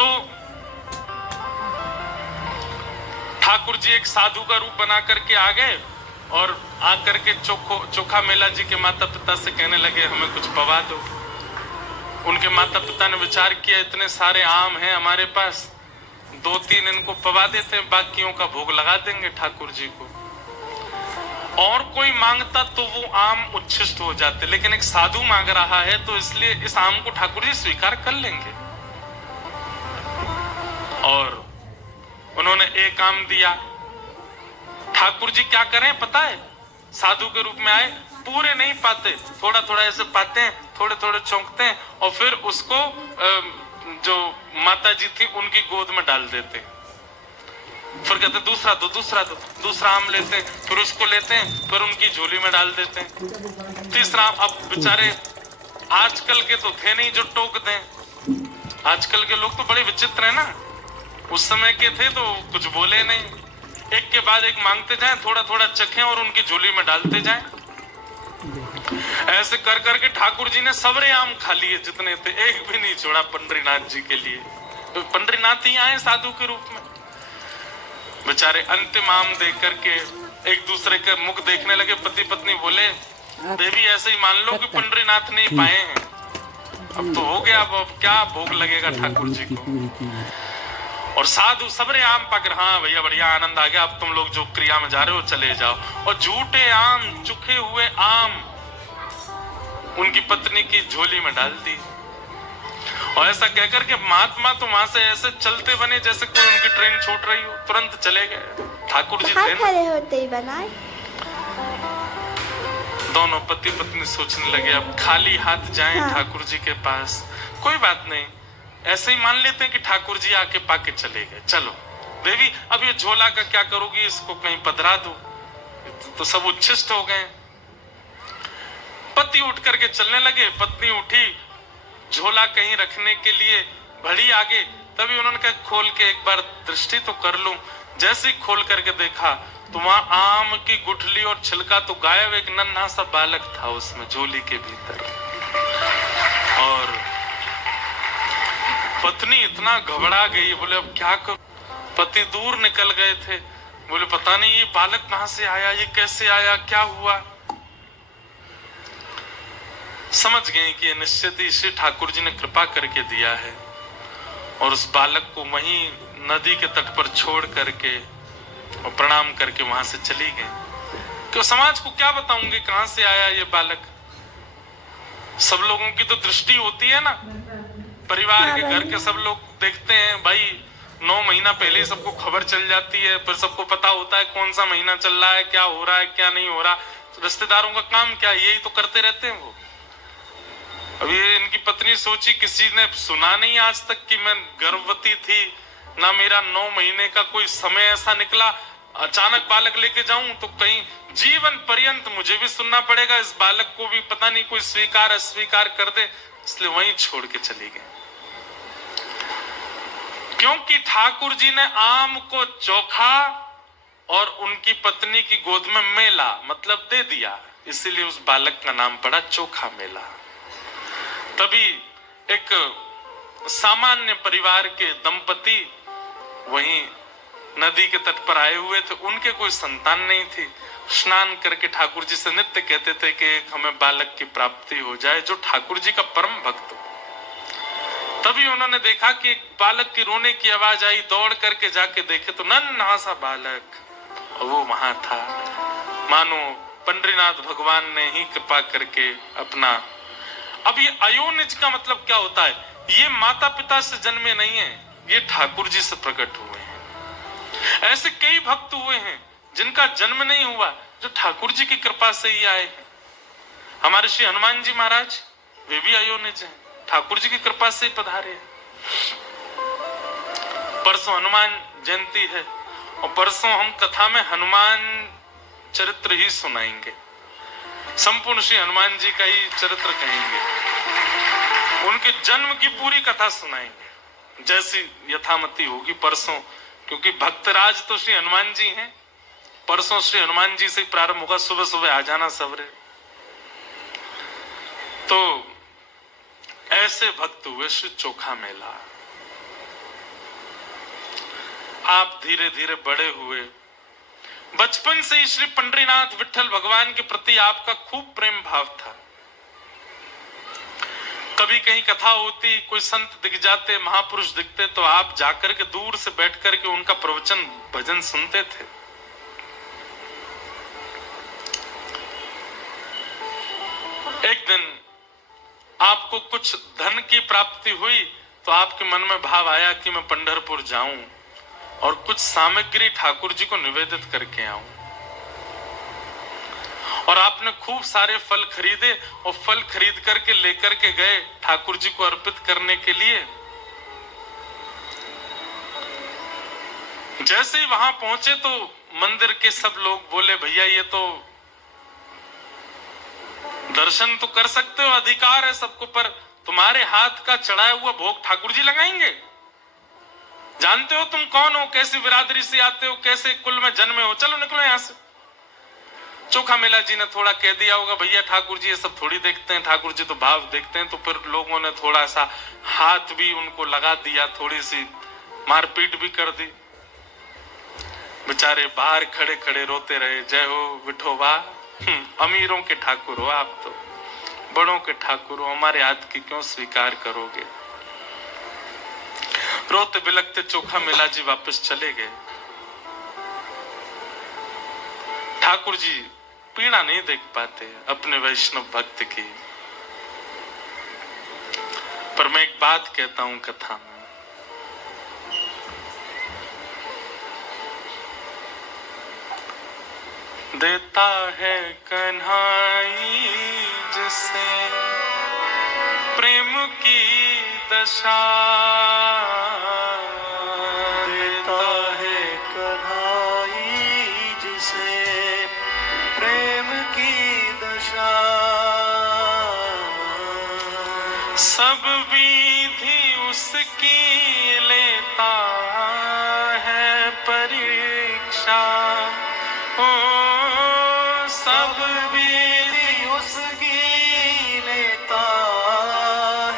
तो ठाकुर जी एक साधु का रूप बना करके आ गए और आकर के चोखा मेला जी के माता पिता से कहने लगे हमें कुछ पवा दो। उनके माता पिता ने विचार किया इतने सारे आम हैं हमारे पास, 2-3 इनको पवा देते हैं, बाकियों का भोग लगा देंगे ठाकुर जी को। और कोई मांगता तो वो आम उच्छिष्ट हो जाते, लेकिन एक साधु मांग रहा है तो इसलिए इस आम को ठाकुर जी स्वीकार कर लेंगे। और उन्होंने एक आम दिया। ठाकुर जी क्या करें पता है, साधु के रूप में आए, पूरे नहीं पाते, थोड़ा थोड़ा ऐसे पाते हैं, थोड़े थोड़े चौंकते हैं और फिर उसको जो माता जी थी उनकी गोद में डाल देते हैं। फिर कहते दूसरा दो, दूसरा दो, दूसरा आम लेते हैं, फिर उसको लेते हैं, फिर उनकी झोली में डाल देते हैं। तीसरा, अब बेचारे आजकल के तो थे नहीं जो टोक दें, आजकल के लोग तो बड़े विचित्र हैं ना, उस समय के थे तो कुछ बोले नहीं, एक के बाद एक मांगते जाएं, थोड़ा थोड़ा चखें और उनकी झोली में डालते जाएं। ऐसे कर करके ठाकुर जी ने सबरे आम खा लिए जितने थे, एक भी नहीं छोड़ा पंडरीनाथ जी के लिए। तो पंडरीनाथ ही आए साधु के रूप में। बेचारे अंतिम आम देख करके एक दूसरे के मुख देखने लगे, पति पत्नी बोले देवी ऐसे ही मान लो कि पंडरीनाथ नहीं पाए हैं, अब तो हो गया, अब क्या भोग लगेगा ठाकुर जी को। और साधु सबरे आम पक रहा, हाँ भैया बढ़िया आनंद आ गया, अब तुम लोग जो क्रिया में जा रहे हो चले जाओ। और झूठे आम, चुखे हुए आम उनकी पत्नी की झोली में डाल दी। और ऐसा कहकर के महात्मा तो वहां से ऐसे चलते बने जैसे कोई उनकी ट्रेन छूट रही हो, तुरंत चले गए। ठाकुर जी थे खड़े होते ही बनाए। दोनों पति पत्नी सोचने लगे अब खाली हाथ जाएं ठाकुर जी के पास, कोई बात नहीं, ऐसे ही मान लेते हैं कि ठाकुर जी आके पाके चले गए। चलो देवी अब ये झोला का क्या करोगी, इसको कहीं पधरा दो, तो सब उच्छिष्ट हो गए। पति उठ करके चलने लगे, पत्नी उठी झोला कहीं रखने के लिए बढ़ी आगे, तभी उन्होंने कहा खोल के एक बार दृष्टि तो कर लूं। जैसे ही खोल करके देखा तो वहां आम की गुठली और छिलका तो गायब, एक नन्हा सा बालक था उसमें झोली के भीतर। और पत्नी इतना घबरा गई, बोले अब क्या करूं। पति दूर निकल गए थे, बोले पता नहीं ये बालक कहां से आया, ये कैसे आया, क्या हुआ। समझ गए कि ये निश्चित ही श्री ठाकुर जी ने कृपा करके दिया है। और उस बालक को वहीं नदी के तट पर छोड़ करके और प्रणाम करके वहां से चली गई। क्यों समाज को क्या बताऊंगी कहां से आया ये बालक। सब लोगों की तो दृष्टि होती है ना, परिवार के घर के सब लोग देखते हैं भाई, 9 महीना पहले ही सबको खबर चल जाती है, फिर सबको पता होता है कौन सा महीना चल रहा है, क्या हो रहा है क्या नहीं हो रहा। रिश्तेदारों का काम क्या, यही तो करते रहते हैं वो। अब ये इनकी पत्नी सोची किसी ने सुना नहीं आज तक कि मैं गर्भवती थी, ना मेरा 9 महीने का कोई समय ऐसा निकला, अचानक बालक लेके जाऊं तो कहीं जीवन पर्यंत मुझे भी सुनना पड़ेगा, इस बालक को भी पता नहीं कोई स्वीकार अस्वीकार कर दे, इसलिए वहीं छोड़ के चली गई। क्योंकि ठाकुर जी ने आम को चोखा और उनकी पत्नी की गोद में मेला मतलब दे दिया, इसीलिए उस बालक का नाम पड़ा चोखा मेला। तभी एक सामान्य परिवार के दंपति वहीं नदी के तट पर आए हुए थे, उनके कोई संतान नहीं थी। स्नान करके ठाकुर जी से नित्य कहते थे कि हमें बालक की प्राप्ति हो जाए जो ठाकुर जी का परम भक्त हो। तभी उन्होंने देखा कि एक बालक की रोने की आवाज आई, दौड़ करके जाके देखे तो नन्हा सा बालक वो वहां था। मानो पंडरीनाथ भगवान ने ही कृपा करके अपना। अब ये अयोनिज का मतलब क्या होता है, ये माता पिता से जन्मे नहीं है, ये ठाकुर जी से प्रकट हुए हैं। ऐसे कई भक्त हुए हैं जिनका जन्म नहीं हुआ, जो ठाकुर जी की कृपा से ही आए हैं। हमारे श्री हनुमान जी महाराज वे भी अयोनिज हैं, ठाकुर जी की कृपा से ही पधारे हैं। परसों हनुमान जयंती है और परसों हम कथा में हनुमान चरित्र ही सुनाएंगे, संपूर्ण श्री हनुमान जी का ही चरित्र कहेंगे, उनके जन्म की पूरी कथा सुनाएंगे जैसी यथामति होगी परसों, क्योंकि भक्तराज तो श्री हनुमान जी हैं। परसों श्री हनुमान जी से प्रारंभ होगा, सुबह सुबह आ जाना सबरे। तो ऐसे भक्त हुए श्री चोखा मेला। आप धीरे धीरे बड़े हुए। बचपन से ही श्री पंडरीनाथ विठल भगवान के प्रति आपका खूब प्रेम भाव था। कभी कहीं कथा होती, कोई संत दिख जाते, महापुरुष दिखते, तो आप जाकर के दूर से बैठ करके उनका प्रवचन भजन सुनते थे। एक दिन आपको कुछ धन की प्राप्ति हुई तो आपके मन में भाव आया कि मैं पंढरपुर जाऊं और कुछ सामग्री ठाकुर जी को निवेदित करके आऊं। और आपने खूब सारे फल खरीदे और फल खरीद करके लेकर के गए ठाकुर जी को अर्पित करने के लिए। जैसे ही वहां पहुंचे तो मंदिर के सब लोग बोले, भैया ये तो दर्शन तो कर सकते हो, अधिकार है सबको, पर तुम्हारे हाथ का चढ़ाया हुआ भोग ठाकुर जी लगाएंगे? जानते हो तुम कौन हो, कैसी बिरादरी से आते हो, कैसे कुल में जन्मे हो, चलो निकलो यहां से। चोखा मेला जी ने थोड़ा कह दिया होगा, भैया ठाकुर जी ये सब थोड़ी देखते हैं, ठाकुर जी तो भाव देखते हैं। तो फिर लोगों ने थोड़ा सा हाथ भी उनको लगा दिया, थोड़ी सी मारपीट भी कर दी। बेचारे बाहर खड़े खड़े रोते रहे, जय हो विठोबा, अमीरों के ठाकुर हो आप, तो बड़ों के ठाकुर हो, हमारे हाथ की क्यों स्वीकार करोगे। रोते बिलखते चोखा मेला जी वापस चले गए। ठाकुर जी पीड़ा नहीं देख पाते अपने वैष्णव भक्त की। पर मैं एक बात कहता हूं कथा में, देता है कन्हाई जिसे प्रेम की दशा, देता है कन्हाई जिसे प्रेम की दशा, सब विधि उसकी लेता है परीक्षा। ओ सब विधि उसकी लेता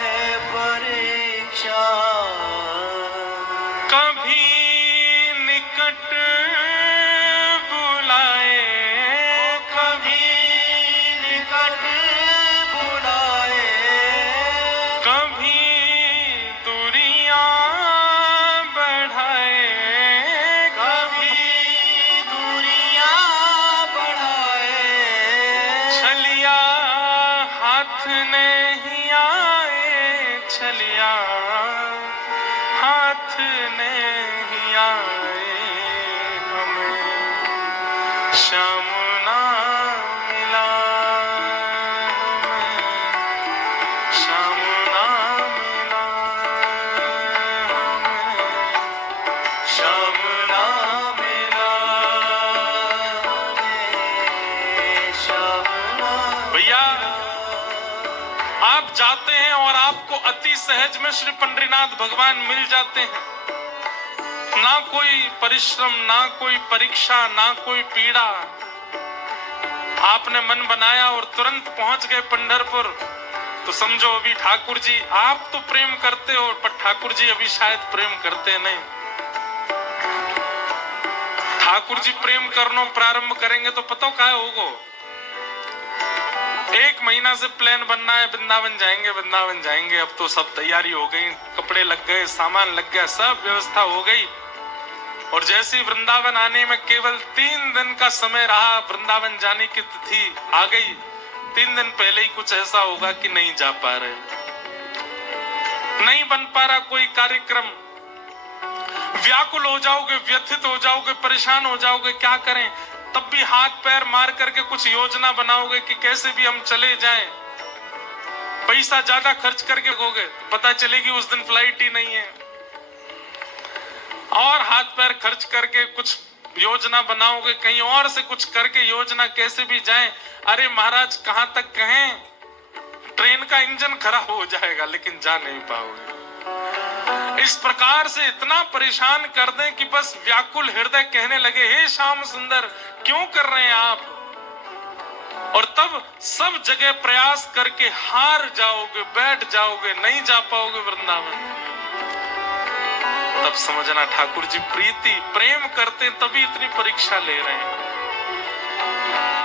है परीक्षा, कभी निकट बुलाए, कभी निकट बुलाए, कभी दूरियां बढ़ाए, कभी दूरियां बढ़ाए, छलिया हाथ नहीं आए, छलिया हाथ नहीं आए, हमें श्याम ना मिला, हमें श्याम ना मिला, हमें श्याम ना मिला, हमें श्याम ना भैया आप जाते हैं और आपको अति सहज में श्री पंडरीनाथ भगवान मिल जाते हैं। ना कोई परिश्रम, ना कोई परीक्षा, ना कोई पीड़ा। आपने मन बनाया और तुरंत पहुंच गए पंढरपुर। तो समझो अभी ठाकुर जी, आप तो प्रेम करते हो पर ठाकुर जी अभी शायद प्रेम करते नहीं। ठाकुर जी प्रेम करना प्रारंभ करेंगे तो पता क्या होगा, 1 महीना से प्लान बनना है, वृंदावन जाएंगे, वृंदावन जाएंगे। अब तो सब तैयारी हो गई, कपड़े लग गए, सामान लग गया, सब व्यवस्था हो गई। और जैसे ही वृंदावन आने में केवल 3 दिन का समय रहा, वृंदावन जाने की तिथि आ गई। 3 दिन पहले ही कुछ ऐसा होगा कि नहीं जा पा रहे, नहीं बन पा रहा कोई कार्यक्रम। व्याकुल हो जाओगे, व्यथित हो जाओगे, परेशान हो जाओगे, क्या करें। तब भी हाथ पैर मार करके कुछ योजना बनाओगे कि कैसे भी हम चले जाएं। पैसा ज्यादा खर्च करके होगे, पता चलेगी उस दिन फ्लाइट ही नहीं है। और हाथ पैर खर्च करके कुछ योजना बनाओगे, कहीं और से कुछ करके योजना कैसे भी जाएं। अरे महाराज कहां तक कहें, ट्रेन का इंजन खराब हो जाएगा लेकिन जा नहीं पाओगे। इस प्रकार से इतना परेशान कर दें कि बस व्याकुल हृदय कहने लगे, हे श्याम सुंदर क्यों कर रहे हैं आप। और तब सब जगह प्रयास करके हार जाओगे, बैठ जाओगे, नहीं जा पाओगे वृंदावन। तब समझना ठाकुर जी प्रीति प्रेम करते तभी इतनी परीक्षा ले रहे हैं।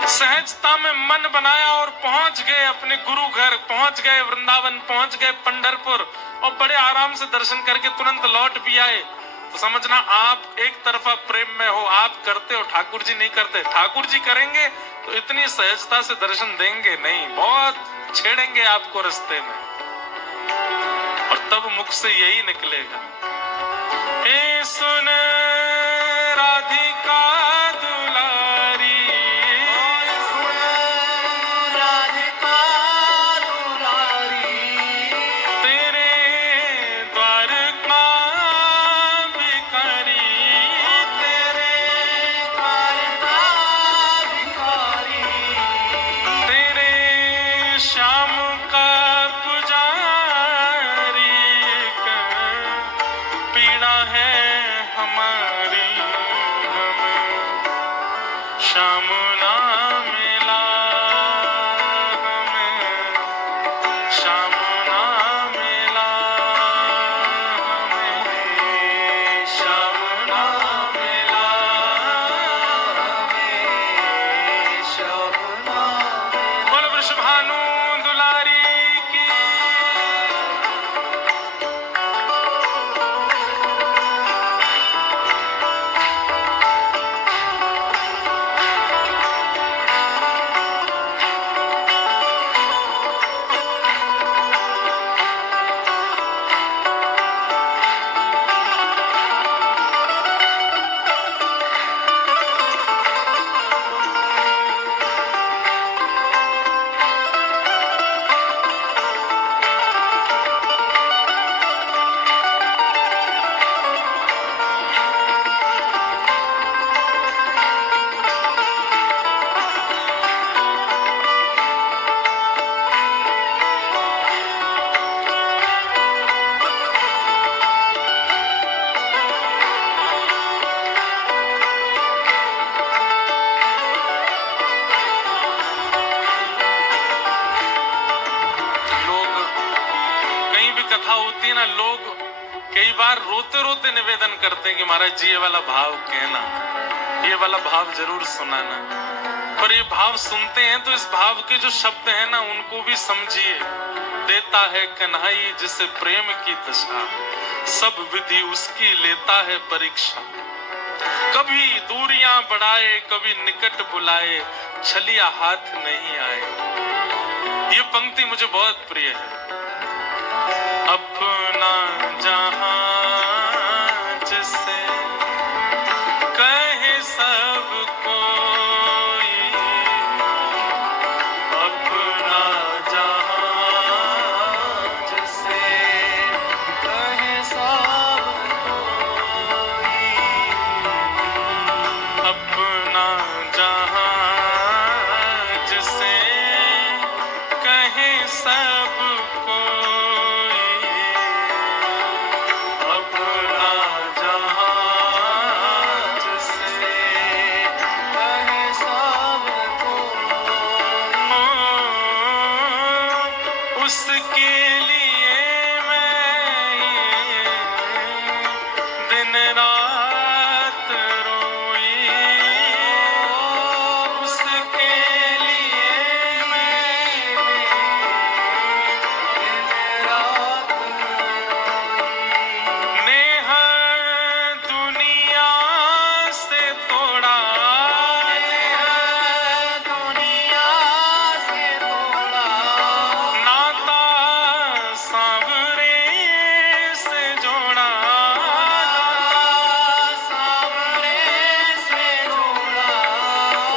सहजता में मन बनाया और पहुंच गए अपने गुरु घर, पहुंच गए वृंदावन, पहुंच गए पंढरपुर और बड़े आराम से दर्शन करके तुरंत लौट भी आए। तो समझना आप एक तरफा प्रेम में हो, आप करते हो, ठाकुर जी नहीं करते। ठाकुर जी करेंगे तो इतनी सहजता से दर्शन देंगे नहीं, बहुत छेड़ेंगे आपको रास्ते में, और तब मुख से यही निकलेगा, हे सुन राधिका दुलारी, सुन राधिका दुलारी, तेरे द्वार का भिखारी, तेरे द्वार का भिखारी, तेरे श्याम का पुजारी, पीड़ा है हमारी, हमें श्याम ना मिला, हमें श्याम ना मिला, हमें श्याम ना मिला, हमें शबना बोल वृषभानु दुलारी की। लोग कहीं भी कथा होती है ना, लोग कई बार रोते रोते निवेदन करते हैं कि महाराज जी ये वाला भाव कहना, ये वाला भाव जरूर सुनाना। पर ये भाव सुनते हैं तो इस भाव के जो शब्द हैं ना उनको भी समझिए। देता है कन्हई जिसे प्रेम की दशा, सब विधि उसकी लेता है परीक्षा। कभी दूरियां बढ़ाए कभी निकट बुलाए, छलिया हाथ नहीं आए। ये पंक्ति मुझे बहुत प्रिय है। अपना जहां जिसे कहे सब कोई, अपना जहां जिसे कहे सब कोई, अपना जहां जिसे कहे सब कोई, अपना जहां जिसे कहे सब कोई, उसके लिए मैं दिन रात रोई, उसके लिए मैं दिन रात रोई, नेह दुनिया से तोड़ा, दुनिया से तोड़ा, नाता सांवरे से जोड़ा, सावरे से जोड़ा,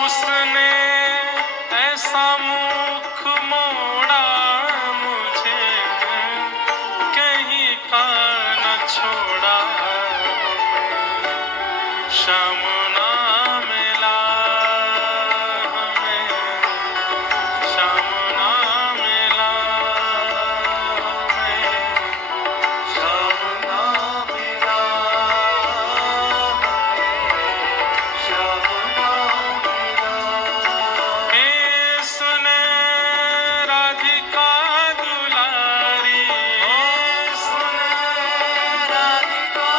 उसने ऐसा मुख मोड़ा मुझे कहीं का न छोड़ा। श्याम ना मिला हमें, श्याम ना मिला हमें, श्याम ना मिला हमें, श्याम ना मिला, हे सुन राधिका दुलारी, सुन राधिका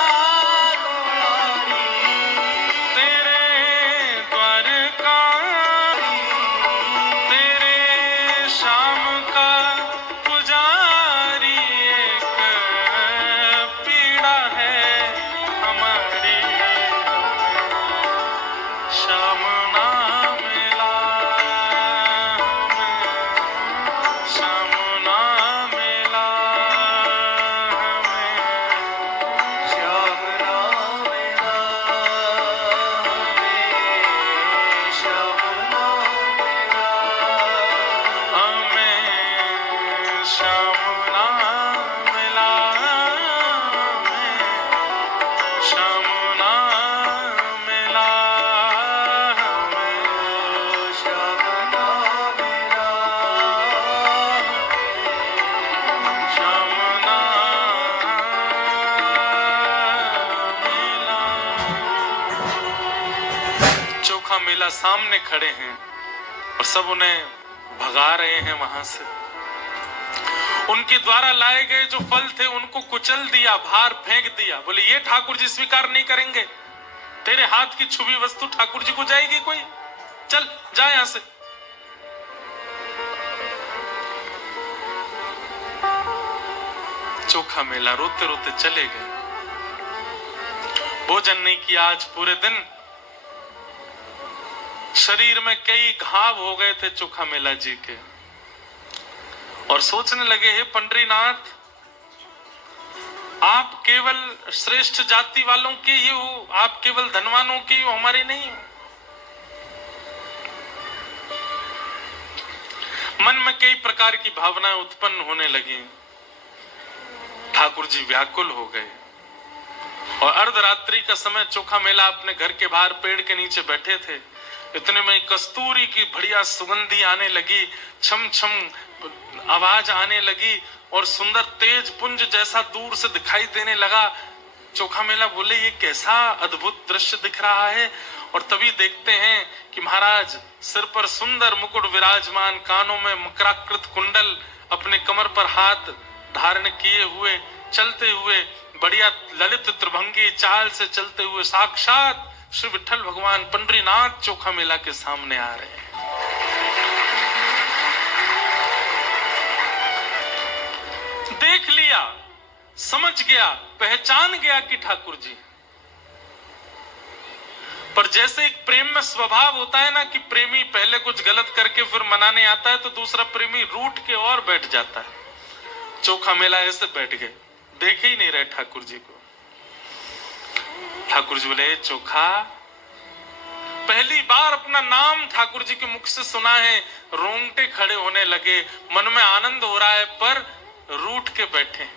मेला सामने खड़े हैं और सब उन्हें भगा रहे हैं वहां से। उनके द्वारा लाए गए जो फल थे उनको कुचल दिया, बाहर फेंक दिया। बोले ये ठाकुर जी स्वीकार नहीं करेंगे, तेरे हाथ की छुपी वस्तु ठाकुर जी को जाएगी कोई, चल जा यहां से। चोखा मेला रोते रोते चले गए। भोजन नहीं किया आज पूरे दिन। शरीर में कई घाव हो गए थे चोखा मेला जी के, और सोचने लगे, हे पंडरीनाथ, आप केवल श्रेष्ठ जाति वालों के ही हो, आप केवल धनवानों के ही हो, हमारे नहीं हो। मन में कई प्रकार की भावनाएं उत्पन्न होने लगी। ठाकुर जी व्याकुल हो गए और अर्धरात्रि का समय चोखा मेला अपने घर के बाहर पेड़ के नीचे बैठे थे। इतने में कस्तूरी की बढ़िया सुगंधी आने लगी, छम छम आवाज आने लगी और सुंदर तेज पुंज जैसा दूर से दिखाई देने लगा। चोखा मेला बोले, ये कैसा अद्भुत दृश्य दिख रहा है। और तभी देखते हैं कि महाराज सिर पर सुंदर मुकुट विराजमान, कानों में मकराकृत कुंडल, अपने कमर पर हाथ धारण किए हुए, चलते हुए बढ़िया ललित त्रिभंगी चाल से चलते हुए साक्षात श्री विठ्ठल भगवान पंडरीनाथ चोखा मेला के सामने आ रहे हैं। देख लिया, समझ गया, पहचान गया कि ठाकुर जी। पर जैसे एक प्रेम में स्वभाव होता है ना कि प्रेमी पहले कुछ गलत करके फिर मनाने आता है तो दूसरा प्रेमी रूठ के और बैठ जाता है। चोखा मेला ऐसे बैठ गए, देखे ही नहीं रहे ठाकुर जी को। ठाकुर जी बोले, चोखा, पहली बार अपना नाम ठाकुर जी के मुख से सुना है, रोंगटे खड़े होने लगे, मन में आनंद हो रहा है पर रूठ के बैठे।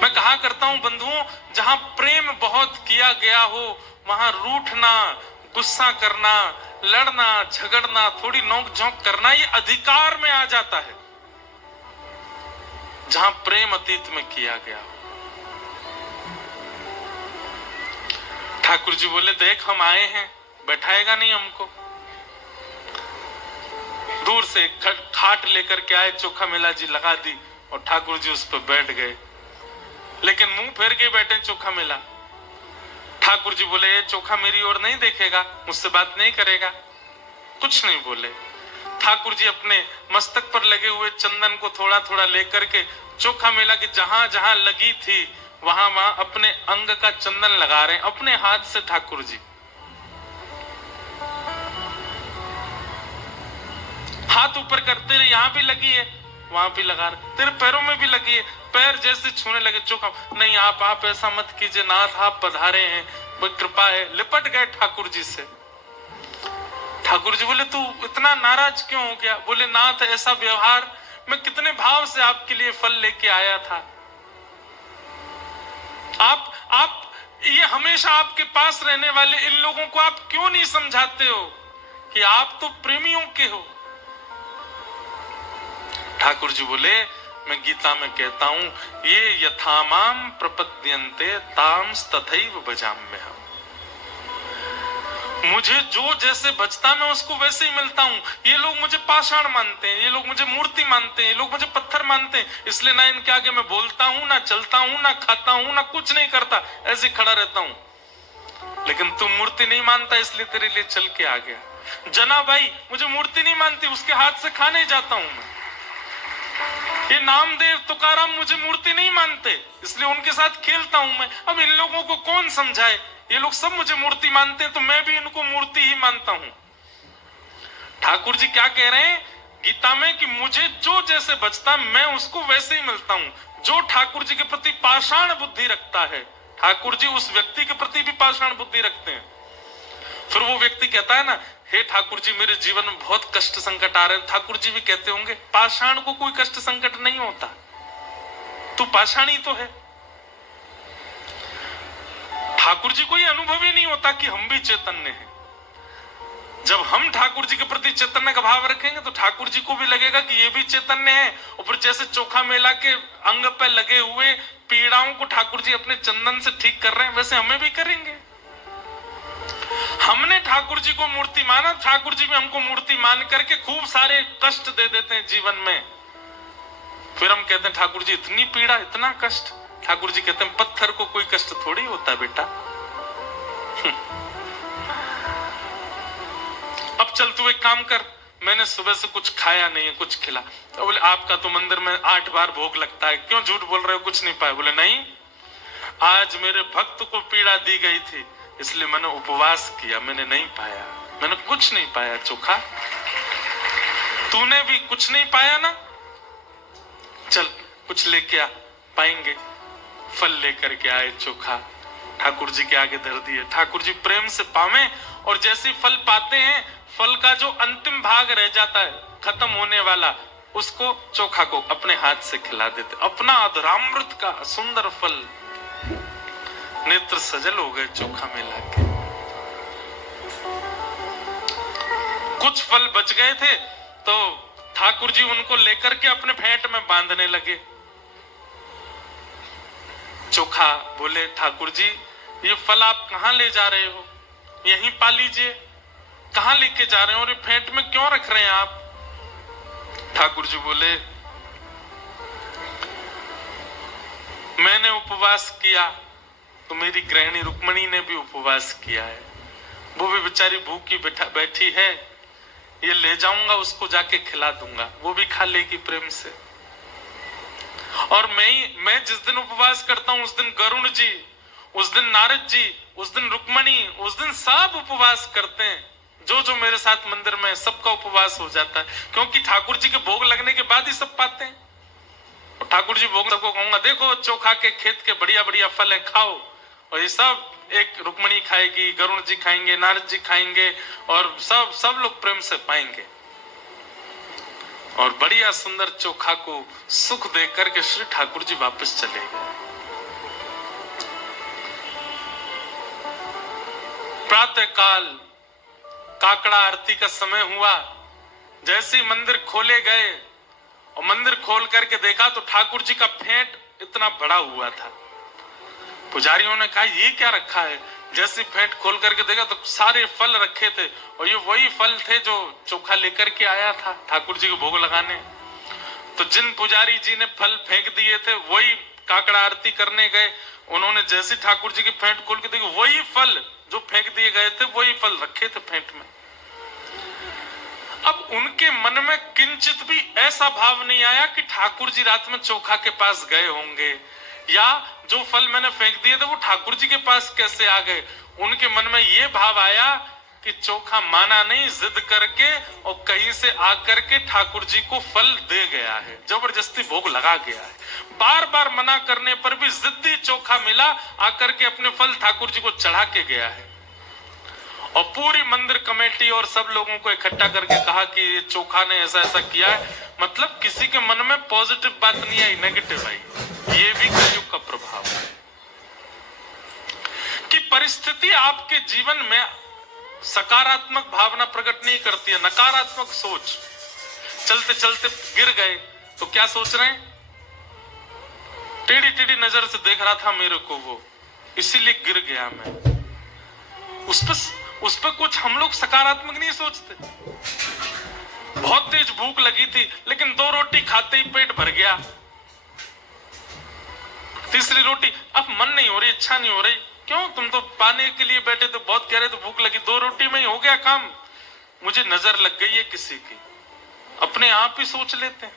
मैं कहा करता हूं बंधुओं, जहां प्रेम बहुत किया गया हो वहां रूठना, गुस्सा करना, लड़ना, झगड़ना, थोड़ी नोक झोंक करना ये अधिकार में आ जाता है। जहां प्रेम अतीत में किया गया हो। ठाकुर जी बोले, देख हम आए हैं, बैठाएगा नहीं हमको। दूर से खाट लेकर के आए, चोखा मेला जी लगा दी और ठाकुर जी उस पर बैठ गए, लेकिन मुंह फेर के बैठे चोखा मेला। ठाकुर जी बोले, चोखा मेरी ओर नहीं देखेगा, मुझसे बात नहीं करेगा, कुछ नहीं बोले। ठाकुर जी अपने मस्तक पर लगे हुए चंदन को थोड़ा थोड़ा लेकर के चोखा मेला की जहां जहां लगी थी वहां वहां अपने अंग का चंदन लगा रहे हैं अपने हाथ से। ठाकुर जी हाथ ऊपर करते रहे, यहां भी लगी है, वहां भी लगा रहे, तेरे पैरों में भी लगी है। पैर जैसे छूने लगे, चोखा, नहीं आप ऐसा मत कीजिए नाथ, आप पधारे हैं, वो कृपा है। लिपट गए ठाकुर जी से। ठाकुर जी बोले, तू इतना नाराज क्यों हो गया? बोले, नाथ ऐसा व्यवहार, मैं कितने भाव से आपके लिए फल लेके आया था, आप ये हमेशा आपके पास रहने वाले इन लोगों को आप क्यों नहीं समझाते हो कि आप तो प्रेमियों के हो? ठाकुर जी बोले, मैं गीता में कहता हूं, ये यथामाम प्रपद्यन्ते तांस तथैव भजाम्यहम्। मुझे जो जैसे बचता मैं उसको वैसे ही मिलता हूं। ये लोग मुझे पाषाण मानते हैं, ये लोग मुझे मूर्ति मानते हैं, ये लोग मुझे पत्थर मानते हैं, इसलिए ना इनके आगे मैं बोलता हूं, ना चलता हूं, ना खाता हूं, ना कुछ नहीं करता, ऐसे खड़ा रहता हूं। लेकिन तू मूर्ति नहीं मानता इसलिए तेरे लिए चल के आ गया। जना भाई मुझे मूर्ति नहीं मानती, उसके हाथ से खाने जाता हूं मैं। ये नामदेव तुकाराम मुझे मूर्ति नहीं मानते, इसलिए उनके साथ खेलता हूं मैं। अब इन लोगों को कौन समझाए? ये लोग सब मुझे मूर्ति मानते हैं तो मैं भी इनको मूर्ति ही मानता हूं। ठाकुर जी क्या कह रहे हैं गीता में कि मुझे जो जैसे बचता मैं उसको वैसे ही मिलता हूं। जो ठाकुर जी के प्रति पाषाण बुद्धि रखता है, ठाकुर जी उस व्यक्ति के प्रति भी पाषाण बुद्धि रखते हैं। फिर वो व्यक्ति कहता है ना, हे ठाकुर जी मेरे जीवन में बहुत कष्ट संकट आ रहे हैं, ठाकुर जी भी कहते होंगे पाषाण को कोई कष्ट संकट नहीं होता, तू पाषाण ही तो है। ठाकुर जी को ये अनुभव ही नहीं होता कि हम भी चैतन्य हैं। जब हम ठाकुर जी के प्रति चैतन्य का भाव रखेंगे तो ठाकुर जी को भी लगेगा कि ये भी चैतन्य है। और फिर जैसे चोखा मेला के अंग पे लगे हुए पीड़ाओं को ठाकुर जी अपने चंदन से ठीक कर रहे हैं, वैसे हमें भी करेंगे। हमने ठाकुर जी को मूर्ति माना, ठाकुर जी भी हमको मूर्ति मान करके खूब सारे कष्ट दे देते हैं जीवन में। फिर हम कहते हैं ठाकुर जी इतनी पीड़ा, इतना कष्ट। ठाकुर जी कहते हैं पत्थर को कोई कष्ट थोड़ी होता बेटा। अब चल तू एक काम कर, मैंने सुबह से कुछ खाया नहीं है, कुछ खिला। तो बोले आपका तो मंदिर में 8 बार भोग लगता है, क्यों झूठ बोल रहे हो, कुछ नहीं पाया? बोले नहीं, आज मेरे भक्त को पीड़ा दी गई थी इसलिए मैंने उपवास किया, मैंने नहीं पाया, मैंने कुछ नहीं पाया। चोखा तूने भी कुछ नहीं पाया ना, चल कुछ लेके आ, पाएंगे। फल लेकर के आए, चोखा ठाकुर जी के आगे धर दिए। ठाकुर जी प्रेम से पावे, और जैसे फल पाते हैं, फल का जो अंतिम भाग रह जाता है खत्म होने वाला, उसको चोखा को अपने हाथ से खिला देते। अपना अधरामृत का सुंदर फल, नेत्र सजल हो गए चोखा में लाके। कुछ फल बच गए थे तो ठाकुर जी उनको लेकर के अपने भेंट में बांधने लगे। चोखा बोले ठाकुर जी ये फल आप कहां ले जा रहे हो, यहीं पा लीजिए, कहां लेके जा रहे हो, और ये भेंट में क्यों रख रहे हैं आप? ठाकुर जी बोले मैंने उपवास किया तो मेरी गृहिणी रुक्मणी ने भी उपवास किया है, वो भी बेचारी भूखी बैठी है, ये ले जाऊंगा उसको जाके खिला दूंगा, वो भी खा लेगी प्रेम से। और मैं जिस दिन उपवास करता हूं उस दिन गरुण जी, उस दिन नारद जी, उस दिन रुक्मणी, उस दिन सब उपवास करते हैं। जो जो मेरे साथ मंदिर में, सबका उपवास हो जाता है, क्योंकि ठाकुर जी के भोग लगने के बाद ही सब पाते हैं। और ठाकुर जी भोग सबको कहूंगा देखो चोखा के खेत के बढ़िया बढ़िया फल है, खाओ। और ये सब एक रुक्मणी खाएगी, गरुण जी खाएंगे, नारद जी खाएंगे, और सब लोग प्रेम से पाएंगे। और बढ़िया सुंदर चोखा को सुख देकर के श्री ठाकुर जी वापस चले गए। प्रातः काल काकड़ा आरती का समय हुआ, जैसे ही मंदिर खोले गए और मंदिर खोल करके देखा तो ठाकुर जी का फेंट इतना बड़ा हुआ था। पुजारियों ने कहा ये क्या रखा है? जैसे फेंट खोल करके देखा तो सारे फल रखे थे, और ये वही फल थे जो चोखा लेकर के आया था ठाकुर जी को भोग लगाने। तो जिन पुजारी जी ने फल फेंक दिए थे वही काकड़ा आरती करने गए, उन्होंने जैसे ठाकुर जी की फेंट खोल के देखी वही फल जो फेंक दिए गए थे वही फल रखे थे फेंट में। अब उनके मन में किंचित भी ऐसा भाव नहीं आया कि ठाकुर जी रात में चोखा के पास गए होंगे, या जो फल मैंने फेंक दिए थे वो ठाकुर जी के पास कैसे आ गए। उनके मन में ये भाव आया कि चोखा माना नहीं, जिद करके और कहीं से आकर के ठाकुर जी को फल दे गया है, जबरदस्ती भोग लगा गया है। बार बार मना करने पर भी जिद्दी चोखा मिला, आकर के अपने फल ठाकुर जी को चढ़ा के गया है। और पूरी मंदिर कमेटी और सब लोगों को इकट्ठा करके कहा कि ये चोखा ने ऐसा ऐसा किया है। मतलब किसी के मन में पॉजिटिव बात नहीं आई, नेगेटिव आई। ये भी कलयुग का प्रभाव है कि परिस्थिति आपके जीवन में सकारात्मक भावना प्रकट नहीं करती है, नकारात्मक सोच। चलते चलते गिर गए तो क्या सोच रहे हैं? टेढ़ी टेढ़ी नजर से देख रहा था मेरे को वो, इसीलिए गिर गया मैं। उस पर कुछ हम लोग सकारात्मक नहीं सोचते। बहुत तेज भूख लगी थी लेकिन 2 रोटी खाते ही पेट भर गया, तीसरी रोटी अब मन नहीं हो रही, इच्छा नहीं हो रही। क्यों? तुम तो पाने के लिए बैठे थे, बहुत कह रहे थे भूख लगी, 2 रोटी में ही हो गया काम। मुझे नजर लग गई है किसी की, अपने आप ही सोच लेते हैं।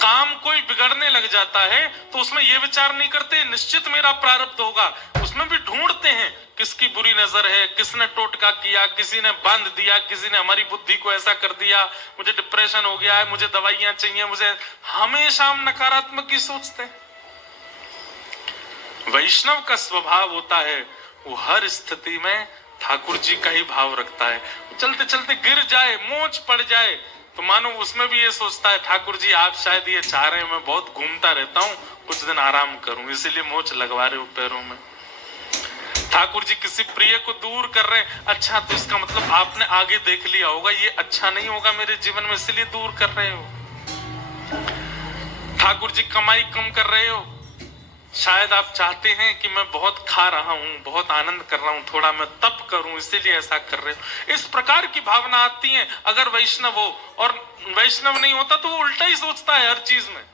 काम कोई बिगड़ने लग जाता है तो उसमें यह विचार नहीं करते निश्चित मेरा प्रारब्ध होगा, उसमें भी ढूंढते हैं किसकी बुरी नजर है, किसने टोटका किया, किसी ने बांध दिया, किसी ने हमारी बुद्धि को ऐसा कर दिया, मुझे डिप्रेशन हो गया है, मुझे दवाइयां चाहिए, मुझे। हमेशा हम नकारात्मक ही सोचते हैं। वैष्णव का स्वभाव होता है वो हर स्थिति में ठाकुर जी का ही भाव रखता है। चलते चलते गिर जाए, मोच पड़ जाए तो मानो उसमें भी ये सोचता है ठाकुर जी आप शायद ये चाह रहे हैं मैं बहुत घूमता रहता हूँ, कुछ दिन आराम करूं, इसीलिए मोच लगवा रहे हो पैरों में। ठाकुर जी किसी प्रिय को दूर कर रहे हैं, अच्छा तो इसका मतलब आपने आगे देख लिया होगा ये अच्छा नहीं होगा मेरे जीवन में, इसलिए दूर कर रहे हो। ठाकुर जी कमाई कम कर रहे हो, शायद आप चाहते हैं कि मैं बहुत खा रहा हूं, बहुत आनंद कर रहा हूं, थोड़ा मैं तप करूं, इसीलिए ऐसा कर रहे हो। इस प्रकार की भावना आती है अगर वैष्णव हो, और वैष्णव नहीं होता तो वो उल्टा ही सोचता है हर चीज में।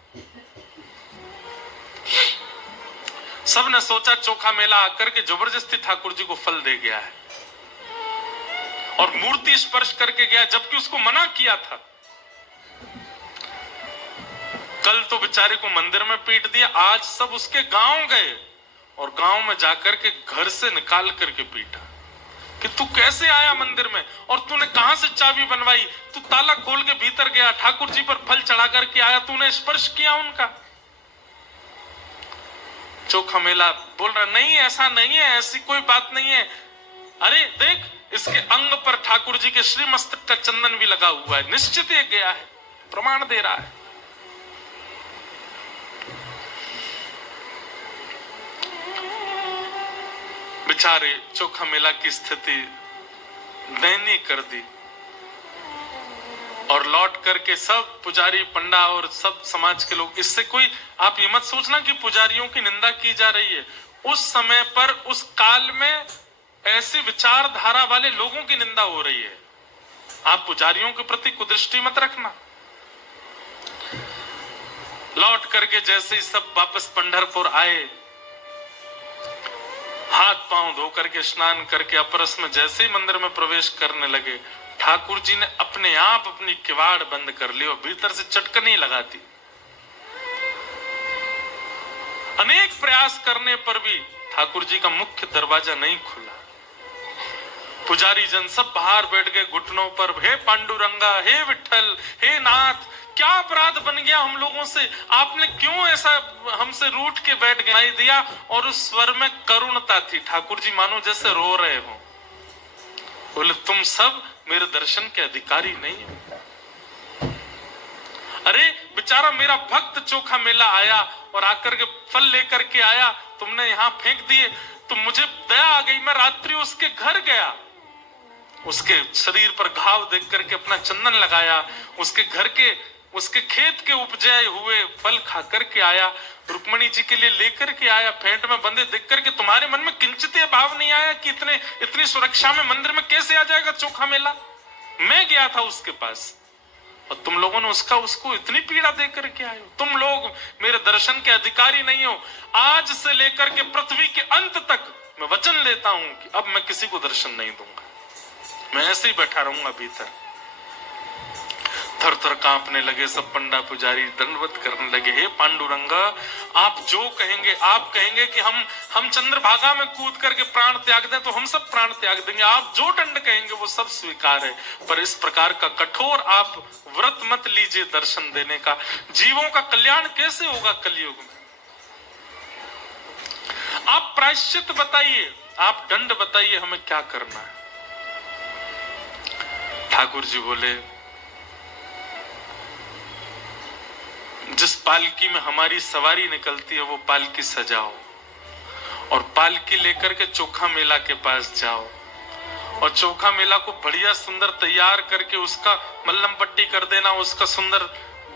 सबने सोचा चोखा मेला आकर के जबरदस्ती ठाकुर जी को फल दे गया है और मूर्ति स्पर्श करके गया, जबकि उसको मना किया था। कल तो बेचारे को मंदिर में पीट दिया, आज सब उसके गांव गए और गांव में जाकर के घर से निकाल करके पीटा कि तू कैसे आया मंदिर में और तूने कहां से चाबी बनवाई, तू ताला खोल के भीतर गया, ठाकुर जी पर फल चढ़ा करके आया, तूने स्पर्श किया उनका। चोखा मेला बोल रहा नहीं, ऐसा नहीं है, ऐसी कोई बात नहीं है। अरे देख, इसके अंग पर ठाकुर जी के श्री मस्तक का चंदन भी लगा हुआ है, निश्चित ये गया है, प्रमाण दे रहा है। बेचारे चोखा मेला की स्थिति दयनीय कर दी और लौट करके सब पुजारी पंडा और सब समाज के लोग, इससे कोई आप ये मत सोचना कि पुजारियों की निंदा की जा रही है। उस समय पर उस काल में ऐसी विचारधारा वाले लोगों की निंदा हो रही है। आप पुजारियों के प्रति कुदृष्टि मत रखना। लौट करके जैसे ही सब वापस पंढरपुर आए, हाथ पांव धो करके स्नान करके अपरस में जैसे ही मंदिर में प्रवेश करने लगे, ठाकुर जी ने अपने आप अपनी किवाड़ बंद कर ली और भीतर से चटकनी लगा दी। अनेक प्रयास करने पर भी ठाकुर जी का मुख्य दरवाजा नहीं खुला। पुजारी जन सब बाहर बैठ गए घुटनों पर, हे पांडुरंगा, हे विठल, हे नाथ, क्या अपराध बन गया हम लोगों से, आपने क्यों ऐसा हमसे रूठ के बैठ गए दिया। और उस स्वर में करुणता थी, ठाकुर जी मानो जैसे रो रहे हो। बोले तुम सब मेरे दर्शन के अधिकारी नहीं हो। अरे बेचारा मेरा भक्त चोखा मेला आया और आकर के फल लेकर के आया, तुमने यहाँ फेंक दिए, तो मुझे दया आ गई, मैं रात्रि उसके घर गया, उसके शरीर पर घाव देख करके अपना चंदन लगाया, उसके घर के उसके खेत के उपजे हुए फल खा करके आया, रुक्मणी जी के लिए लेकर के आया, फेंट में बंदे देख करके तुम्हारे मन में किंचित भाव नहीं आया कि इतनी सुरक्षा में मंदिर में कैसे आ जाएगा चोखा मेला। मैं गया था उसके पास और तुम लोगों ने उसको इतनी पीड़ा दे करके आए हो। तुम लोग मेरे दर्शन के अधिकारी नहीं हो। आज से लेकर के पृथ्वी के अंत तक मैं वचन लेता हूं कि अब मैं किसी को दर्शन नहीं दूंगा, मैं ऐसे ही बैठा रहूंगा भीतर। थर थर कांपने लगे सब पंडा पुजारी, दंडवत करने लगे, हे पांडुरंगा, आप जो कहेंगे, आप कहेंगे कि हम चंद्रभागा में कूद करके प्राण त्याग दें तो हम सब प्राण त्याग देंगे, आप जो दंड कहेंगे वो सब स्वीकार है, पर इस प्रकार का कठोर आप व्रत मत लीजिए दर्शन देने का। जीवों का कल्याण कैसे होगा कलयुग में? आप प्रायश्चित बताइए, आप दंड बताइए, हमें क्या करना है। ठाकुर जी बोले, जिस पालकी में हमारी सवारी निकलती है वो पालकी सजाओ और पालकी लेकर के चोखा मेला के पास जाओ और चोखा मेला को बढ़िया सुंदर तैयार करके उसका मल्लम पट्टी कर देना, उसका सुंदर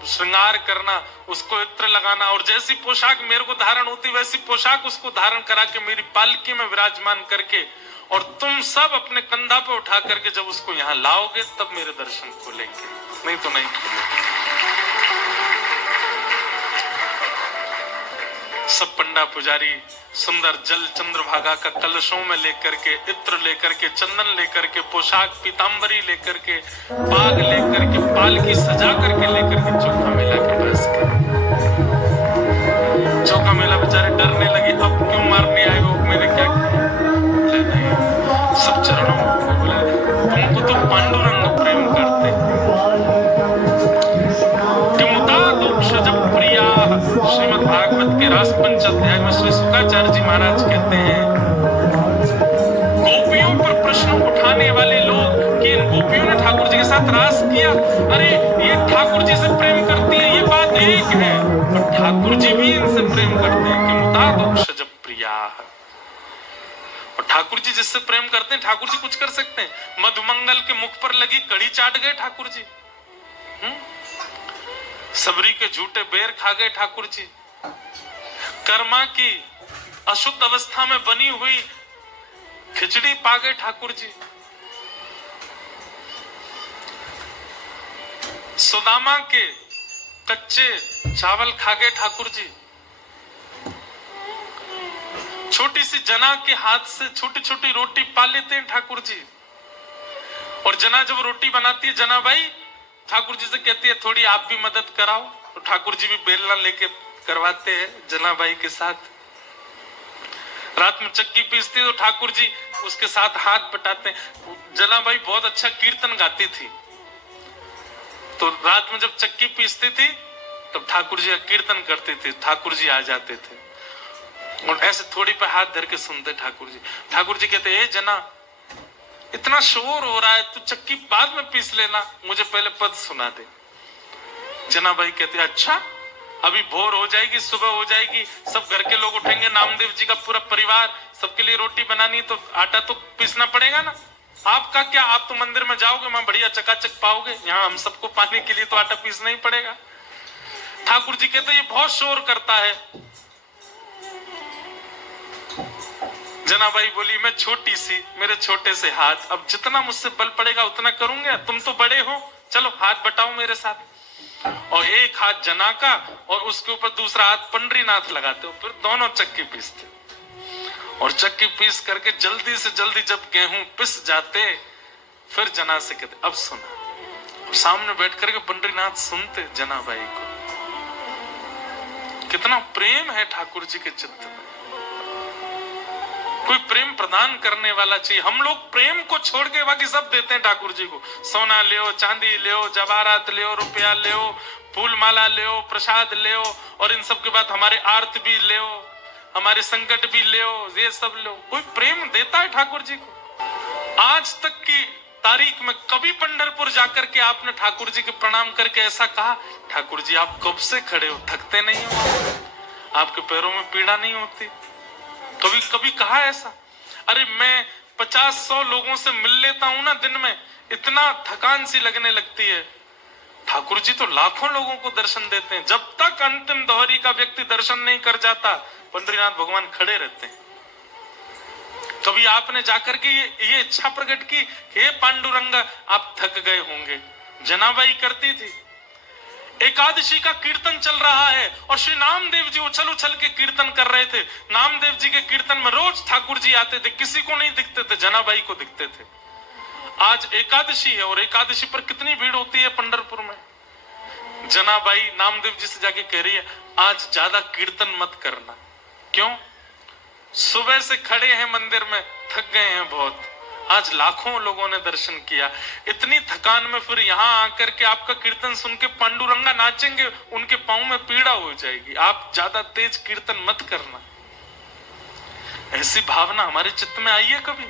श्रृंगार करना, उसको इत्र लगाना और जैसी पोशाक मेरे को धारण होती वैसी पोशाक उसको धारण करा के मेरी पालकी में विराजमान करके, और तुम सब अपने कंधा पे उठा करके जब उसको यहाँ लाओगे तब मेरे दर्शन खोलेंगे, नहीं तो नहीं खोलेंगे। सब पंडा पुजारी सुंदर जल चंद्रभागा का कलशों में लेकर के, इत्र लेकर के, चंदन लेकर के, पोशाक पीतांबरी लेकर के, पाग लेकर के, पालकी सजा करके लेकर के चोखा मेला के पास गए। चोखा मेला बेचारे डरने लगे, अब क्यों मारने आए हो, मैंने क्या किया? बोले नहीं, सब चरणों में बोले तुमको तो पांडुरंग प्रेम करते, श्रीमद् भागवत के रास पंच अध्याय में श्री शुकाचार्य जी महाराज कहते हैं, गोपियों पर प्रश्न उठाने वाले लोग कि इन गोपियों ने ठाकुर जी के साथ रास किया, अरे ये ठाकुर जी से प्रेम करती है, ये बात एक है, और ठाकुर जी भी इनसे प्रेम करते हैं कि मुतादोक्षज प्रिया। और ठाकुर जी जिससे प्रेम करते हैं ठाकुर जी कुछ कर सकते हैं। मधुमंगल के मुख पर लगी कड़ी चाट गए ठाकुर जी, सबरी के झूठे बेर खा गए ठाकुर जी, कर्मा की अशुद्ध अवस्था में बनी हुई खिचड़ी पा गए ठाकुर जी। सुदामा के कच्चे चावल खा गए ठाकुर जी। छोटी सी जना के हाथ से छोटी छोटी रोटी पा लेते हैं ठाकुर जी। और जना जब रोटी बनाती है, जना भाई ठाकुर जी से कहती है थोड़ी आप भी मदद कराओ, तो ठाकुर जी भी बेलना लेके करवाते हैं जना भाई के साथ। रात में चक्की पीसती है तो ठाकुर जी उसके साथ हाथ बटाते हैं। जना भाई बहुत अच्छा कीर्तन गाती थी, तो रात में जब चक्की पीसती थी तब ठाकुर जी कीर्तन करते थे, ठाकुर जी आ जाते थे और ऐसे थोड़ी पे हाथ धर के सुनते ठाकुर जी। ठाकुर जी कहते ए जना, इतना शोर हो रहा है, तू चक्की बाद में पीस लेना, मुझे पहले पद सुना दे। जना भाई कहते अच्छा, अभी भोर हो जाएगी, सुबह हो जाएगी, सब घर के लोग उठेंगे, नामदेव जी का पूरा परिवार, सबके लिए रोटी बनानी तो आटा तो पीसना पड़ेगा ना। आपका क्या, आप तो मंदिर में जाओगे, वहां बढ़िया चकाचक पाओगे, यहाँ हम सबको पाने के लिए तो आटा पीसना ही पड़ेगा। ठाकुर जी कहते ये बहुत शोर करता है। जनाबाई बोली मैं छोटी सी, मेरे छोटे से हाथ, अब जितना मुझसे बल पड़ेगा उतना करूंगा, तुम तो बड़े हो, चलो हाथ बटाओ मेरे साथ। और एक हाथ जना का और उसके ऊपर दूसरा हाथ पंडरीनाथ लगाते हो, फिर दोनों चक्की पीसते। और चक्की पीस करके जल्दी से जल्दी जब गेहूं पिस जाते, फिर जना से कहते अब सुना। और सामने बैठ करके पंडरीनाथ सुनते जनाबाई को। कितना प्रेम है ठाकुर जी के चित्त में। कोई प्रेम प्रदान करने वाला चाहिए। हम लोग प्रेम को छोड़ के बाकी सब देते हैं ठाकुर जी को। सोना ले, चांदी ले, जवाहरात ले, रुपया ले, फूल माला ले, प्रसाद ले, और इन सब के बाद हमारे आरत भी ले, हमारे संकट भी ले, ये सब ले। कोई प्रेम देता है ठाकुर जी को? आज तक की तारीख में कभी पंढरपुर जाकर के आपने ठाकुर जी के प्रणाम करके ऐसा कहा ठाकुर जी आप कब से खड़े हो, थकते नहीं हो, आपके पैरों में पीड़ा नहीं होती? कभी कभी कहा ऐसा? अरे मैं 50-100 लोगों से मिल लेता हूं ना दिन में, इतना थकान सी लगने लगती है। ठाकुर जी तो लाखों लोगों को दर्शन देते हैं। जब तक अंतिम दोहरी का व्यक्ति दर्शन नहीं कर जाता, पंडरीनाथ भगवान खड़े रहते हैं। कभी आपने जाकर के ये इच्छा प्रकट की, हे पांडुरंग आप थक गए होंगे? जनाबाई करती थी। एकादशी का कीर्तन चल रहा है और श्री नामदेव जी उछल उछल के कीर्तन कर रहे थे। नामदेव जी के कीर्तन में रोज ठाकुर जी आते थे, किसी को नहीं दिखते थे, जनाबाई को दिखते थे। आज एकादशी है और एकादशी पर कितनी भीड़ होती है पंढरपुर में। जनाबाई नामदेव जी से जाके कह रही है आज ज्यादा कीर्तन मत करना। क्यों? सुबह से खड़े हैं मंदिर में, थक गए हैं बहुत, आज लाखों लोगों ने दर्शन किया, इतनी थकान में फिर यहाँ आकर के आपका कीर्तन सुन के पांडुरंगा नाचेंगे, उनके पांव में पीड़ा हो जाएगी, आप ज्यादा तेज कीर्तन मत करना। ऐसी भावना हमारे चित्त में आई है कभी?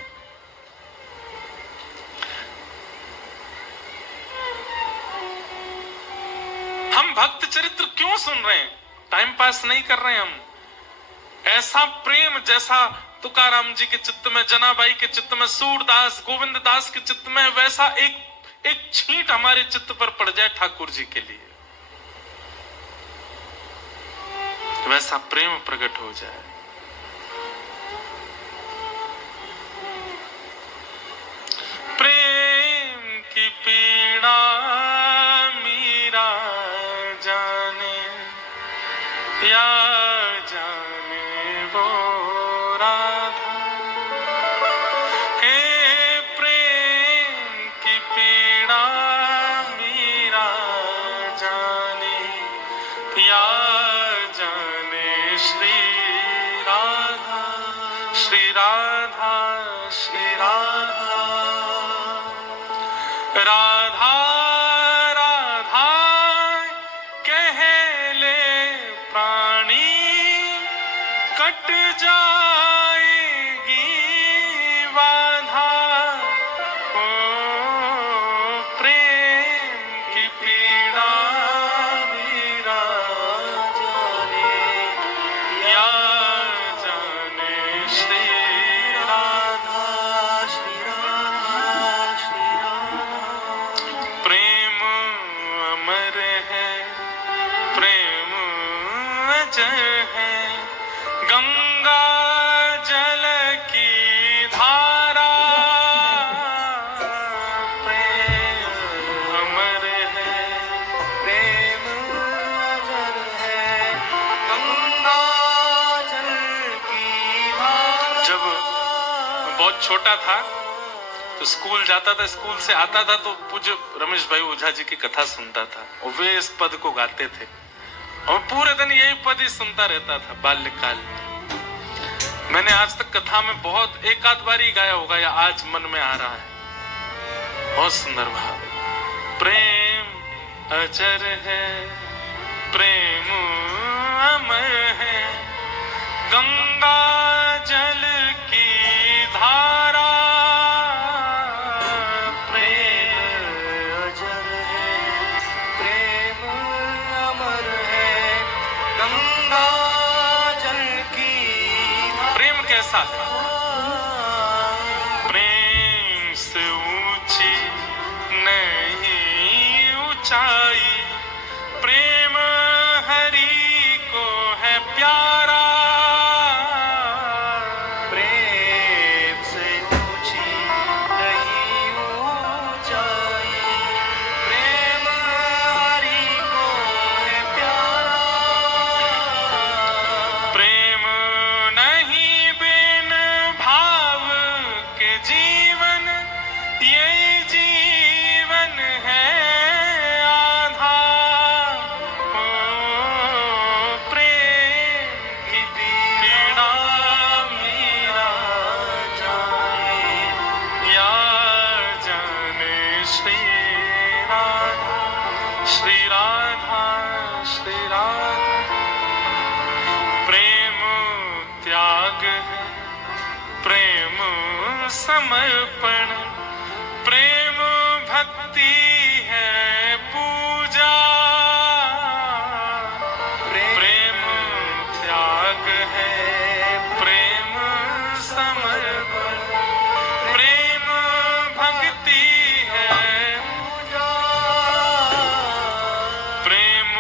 हम भक्त चरित्र क्यों सुन रहे हैं? टाइम पास नहीं कर रहे हैं हम। ऐसा प्रेम जैसा तुकाराम जी के चित्त में, जनाबाई के चित्त में, सूरदास गोविंद दास के चित्त में, वैसा एक छींट हमारे चित्त पर पड़ जाए ठाकुर जी के लिए, वैसा प्रेम प्रकट हो जाए। प्रेम की पीड़ा मीरा जाने या जाने वो राधा, हे प्रेम की पीड़ा मीरा जाने या जाने श्री राधा, श्री राधा, श्री राधा। राधा राधा कह ले प्राणी, कट जाएगी बाधा, ओ प्रेम की पीड़ा मीरा जाने या जाने श्री राधा, श्री राधा, श्री राधा। प्रेम अमर है, प्रेम अजर है, बहुत छोटा था तो स्कूल जाता था, स्कूल से आता था तो पूज्य रमेश भाई ओझा जी की कथा सुनता था और वे इस पद को गाते थे और पूरे दिन यही पद ही सुनता रहता था बाल्यकाल में। मैंने आज तक कथा में बहुत एक आध बार ही गाया होगा या आज मन में आ रहा है। बहुत सुंदर भाव। प्रेम अजर है, प्रेम अमर है, गंगा जल की धारा, प्रेम अजर है, प्रेम अमर है, गंगा जल की प्रेम कैसा था? धारा। प्रेम से ऊंची नहीं ऊंचाई, प्रेम हरि को है प्यारा। प्रेम से ऊंची नहीं ऊंचाई, प्रेम हरि को है प्यारा। प्रेम नहीं बिन भाव के जीवन, ये जीवन है आधार। ओ प्रेम की पीड़ा मीरा जाने या जाने श्री राधा, श्री राधा, श्री राधा। प्रेम त्याग है, प्रेम समर्पण, प्रेम भक्ति है पूजा। प्रेम त्याग है, प्रेम समर्पण, प्रेम भक्ति है। प्रेम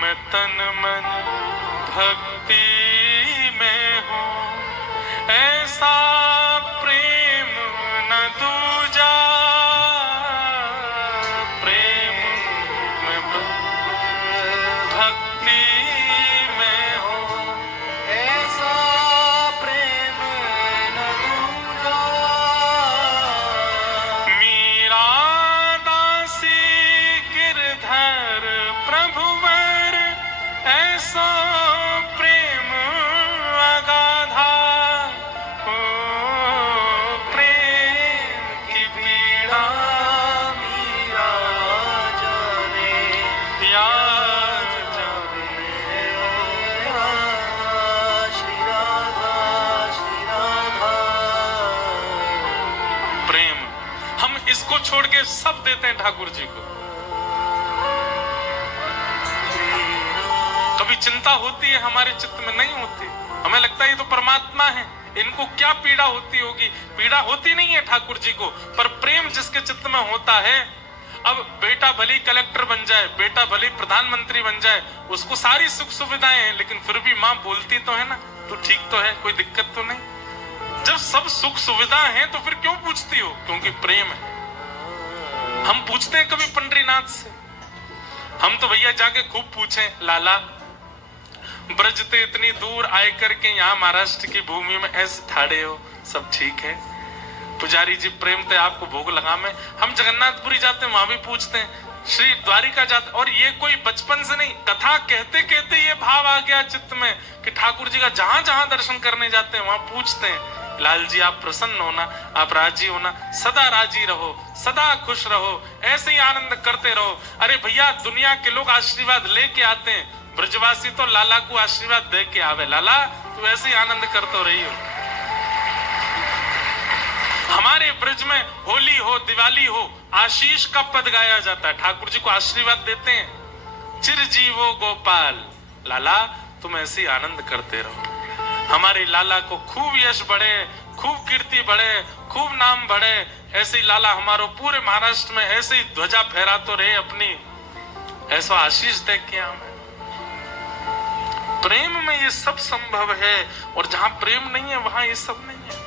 में तन मन भक्ति में हो, ऐसा प्रेम न दूजा। प्रेम में भक्ति में हो, ऐसा प्रेम न दूजा। मीरा दासी गिरधर प्रभुवर, ऐसा प्रेम अगाधा। ओ प्रेम की पीड़ा मीरा जाने याद जाने। श्री राधा, श्री राधा। प्रेम हम इसको छोड़ के सब देते हैं ठाकुर जी को। कभी चिंता होती है हमारे चित्त में? नहीं होती। हमें लगता है ये तो परमात्मा है, इनको क्या पीड़ा होती होगी। पीड़ा होती नहीं है ठाकुर जी को, पर प्रेम जिसके चित्त में होता है। अब बेटा भले कलेक्टर बन जाए, बेटा भले प्रधानमंत्री बन जाए, उसको सारी सुख सुविधाएं हैं, लेकिन फिर भी माँ बोलती तो है ना, तू ठीक तो है, कोई दिक्कत तो नहीं। जब सब सुख सुविधा है तो फिर क्यों पूछती हो? क्योंकि प्रेम है। हम पूछते हैं कभी पंडरीनाथ से? हम तो भैया जाके खूब पूछें, लाला ब्रज ते इतनी दूर आए करके यहाँ महाराष्ट्र की भूमि में ऐसे ठाड़े हो, सब ठीक है? पुजारी जी प्रेम ते आपको भोग लगा में। हम जगन्नाथपुरी जाते हैं, वहां भी पूछते हैं, श्री द्वारिका जाते, और ये कोई बचपन से नहीं, कथा कहते कहते ये भाव आ गया चित्त में कि ठाकुर जी का जहां जहां दर्शन करने जाते हैं वहां पूछते हैं, लाल जी आप प्रसन्न होना, आप राजी होना, सदा राजी रहो, सदा खुश रहो, ऐसे ही आनंद करते रहो। अरे भैया दुनिया के लोग आशीर्वाद लेके आते हैं, ब्रजवासी तो लाला को आशीर्वाद दे के आवे। लाला तू ऐसे ही आनंद करते रही हो। हमारे ब्रज में होली हो, दिवाली हो, आशीष का पद गाया जाता है, ठाकुर जी को आशीर्वाद देते हैं, चिरजीवो गोपाल। लाला तुम ऐसे ही आनंद करते रहो। हमारे लाला को खूब यश बढ़े, खूब कीर्ति बढ़े, खूब नाम बढ़े। ऐसे ही लाला हमारो पूरे महाराष्ट्र में ऐसे ही ध्वजा फहरा तो रहे अपनी, ऐसा आशीष दे के हमें। प्रेम में ये सब संभव है, और जहां प्रेम नहीं है वहां ये सब नहीं है।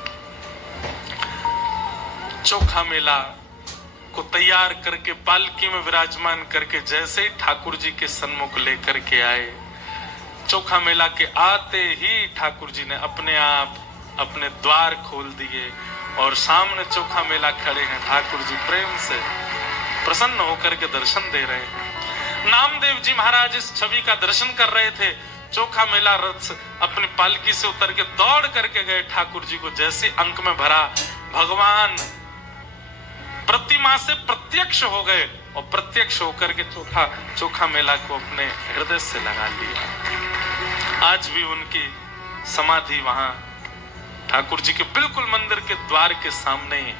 चोखा मेला को तैयार करके पालकी में विराजमान करके जैसे ही ठाकुर जी के सन्मुख लेकर के आए, चोखा मेला के आते ही ठाकुर जी ने अपने आप अपने द्वार खोल दिए और सामने चोखा मेला खड़े हैं। ठाकुर जी प्रेम से प्रसन्न होकर के दर्शन दे रहे हैं। नामदेव जी महाराज इस छवि का दर्शन कर रहे थे। चोखा मेला रथ अपनी पालकी से उतर के दौड़ करके गए ठाकुर जी को जैसे अंक में भरा, भगवान प्रतिमा से प्रत्यक्ष हो गए और प्रत्यक्ष होकर के चोखा मेला को अपने हृदय से लगा लिया। आज भी उनकी समाधि वहां ठाकुर जी के बिल्कुल मंदिर के द्वार के सामने ही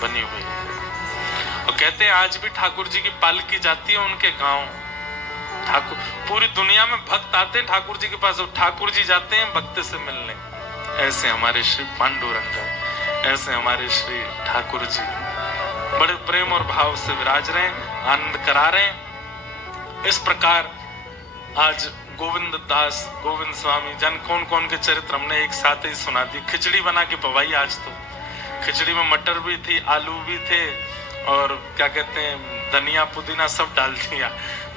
बनी हुई है। और कहते हैं आज भी ठाकुर जी की पालकी जाती है उनके गांव। ठाकुर पूरी दुनिया में भक्त आते हैं ठाकुर जी के पास, और ठाकुर जी जाते हैं भक्त से मिलने। ऐसे हमारे श्री पांडुरंग, ऐसे हमारे श्री ठाकुर जी बड़े प्रेम और भाव से विराज रहे हैं, आनंद करा रहे हैं। इस प्रकार आज गोविंद दास, गोविंद स्वामी, जन कौन कौन के चरित्र हमने एक साथ ही सुना दी। खिचड़ी बना के पवाई आज तो। खिचड़ी में मटर भी थी, आलू भी थे और क्या कहते हैं धनिया पुदीना सब डाल दिया।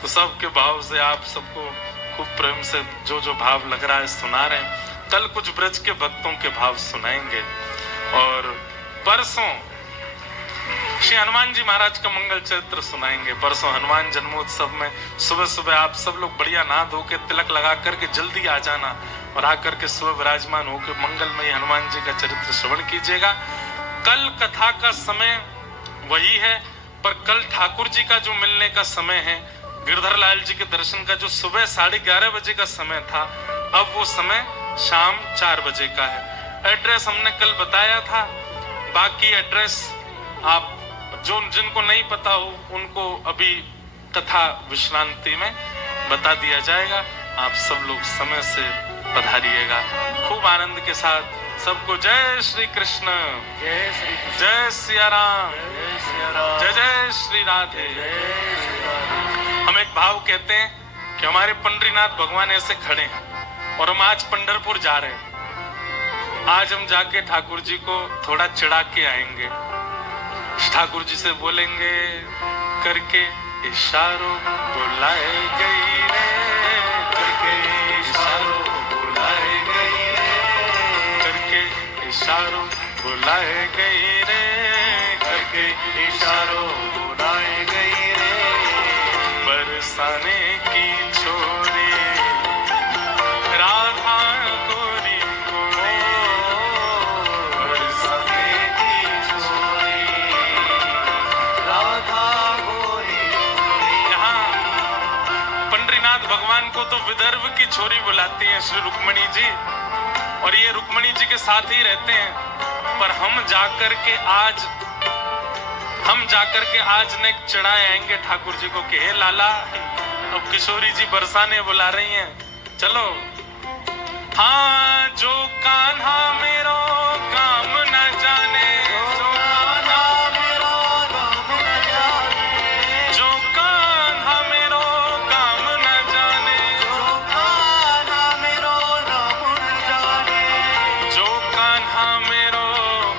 तो सबके भाव से आप सबको खूब प्रेम से जो जो भाव लग रहा है सुना रहे हैं। कल कुछ ब्रज के भक्तों के भाव सुनाएंगे और परसों श्री हनुमान जी महाराज का मंगल चरित्र सुनाएंगे। परसों हनुमान जन्मोत्सव में सुबह सुबह आप सब लोग बढ़िया नहा धो के तिलक लगा करके जल्दी आ जाना और आकर के सुबह विराजमान होकर मंगलमयी हनुमान जी का चरित्र श्रवण कीजिएगा। कल कथा का समय वही है, पर कल ठाकुर जी का जो मिलने का समय है, गिरधर लाल जी के दर्शन का जो सुबह 11:30 बजे का समय था, अब वो समय शाम 4 बजे का है। एड्रेस हमने कल बताया था, बाकी एड्रेस आप जो जिनको नहीं पता हो उनको अभी कथा विश्रांति में बता दिया जाएगा। आप सब लोग समय से पधारिएगा। खूब आनंद के साथ सबको जय श्री कृष्ण, जय श्री कृष्ण, जय सिया राम, जय सिया राम, जय जय श्री राधे। जय श्री राधे। हम एक भाव कहते हैं कि हमारे पंडरीनाथ भगवान ऐसे खड़े हैं और हम आज पंढरपुर जा रहे हैं। आज हम जाके ठाकुर जी को थोड़ा चिढ़ा के आएंगे। ठाकुर जी से बोलेंगे करके इशारों बुलाए गई रे, करके इशारों बुलाए गई रे, करके इशारों बुलाए गई रे, करके इशारों बुलाए गई रे, बरसाने की छोरी राधा गोरी गोरी, बरसाने की छोरी राधा गोरी गोरी। यहाँ पंडरीनाथ भगवान को तो विदर्भ की छोरी बुलाती हैं श्री रुक्मणी जी, और ये रुक्मणी जी के साथ ही रहते हैं। पर हम जाकर के आज ने चढ़ाए आएंगे ठाकुर जी को कि हे लाला, अब किशोरी जी बरसाने बुला रही हैं, चलो। हाँ जो कान्हा मेरो काम न जाने, जो कान्हा मेरो काम न जाने, जो कान्हा मेरो काम न जाने, जो कान्हा मेरो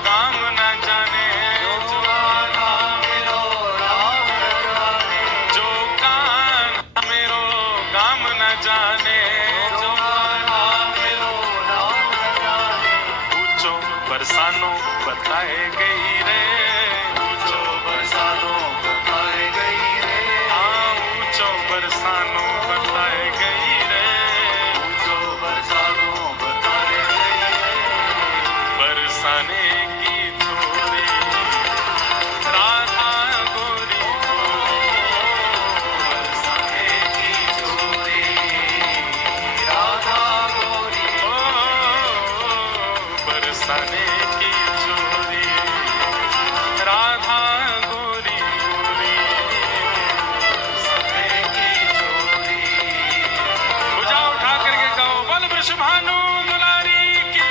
नाम न जाने, जो कान्हा मेरो काम न जाने, जो कान्हा मेरो नाम न जाने, जो कान्हा मेरो काम न जाने, जो कान्हा मेरो नाम न जाने, पूछो बरसानो बताए गई रे, जो बरसानो बताए गई रे, हाँ पूछो बरसानो बताए गई रे, जो बरसानो बताए गई रे, बरसाने की छोरी राधा गोरी बरसाने की छोरी राधा गोरी, बरसाने की छोरी राधा गोरी गोरी, बरसाने की छोरी। भुजा उठा करके कहो बल वृषभानु दुलारी की।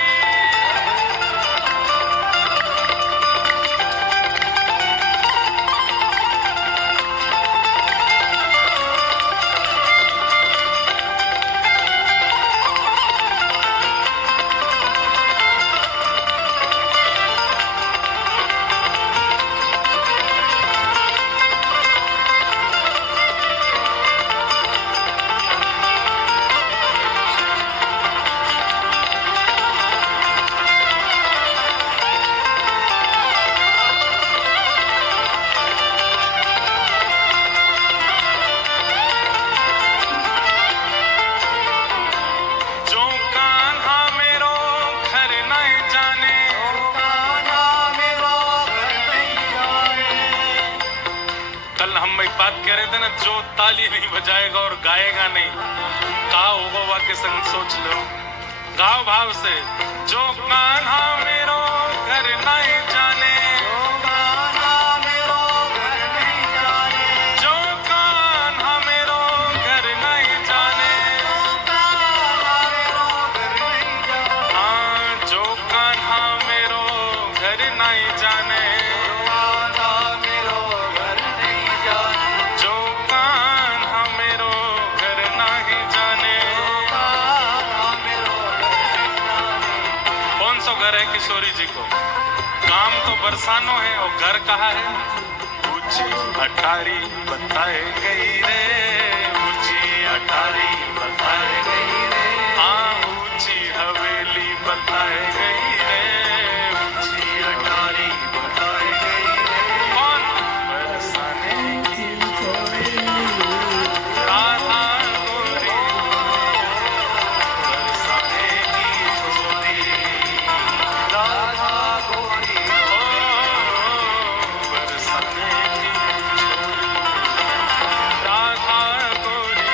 बात कह रहे थे ना, जो ताली नहीं बजाएगा और गाएगा नहीं, कहा होगा वाक्य संग सोच लो। गाओ भाव से। जो कान्हा मेरो घर नहीं जाने, जो कान्हा मेरो घर नहीं जाने, जो कान्हा मेरो घर नहीं जाने, जो कान्हा मेरो घर नहीं जाने, हाँ जो कान्हा मेरो घर नहीं जाने, कान्हा मेरो घर नहीं जाने, जो कान्हा मेरो घर नहीं जाने। कान्हा मेरो घर नहीं जाने। कौन सा घर है किशोरी जी को? काम तो बरसानो है और घर कहाँ है? ऊंची अटारी बताए गई रे, ऊंची अटारी बताए गई रे, हाँ ऊंची हवेली बताए गई रे, ऊंची अटारी बताए गई रे। कौन? बरसाने की चोरी, राधा गोरी, बरसाने की चोरी, राधा गोरी, बरसाने की चोरी, राधा गोरी,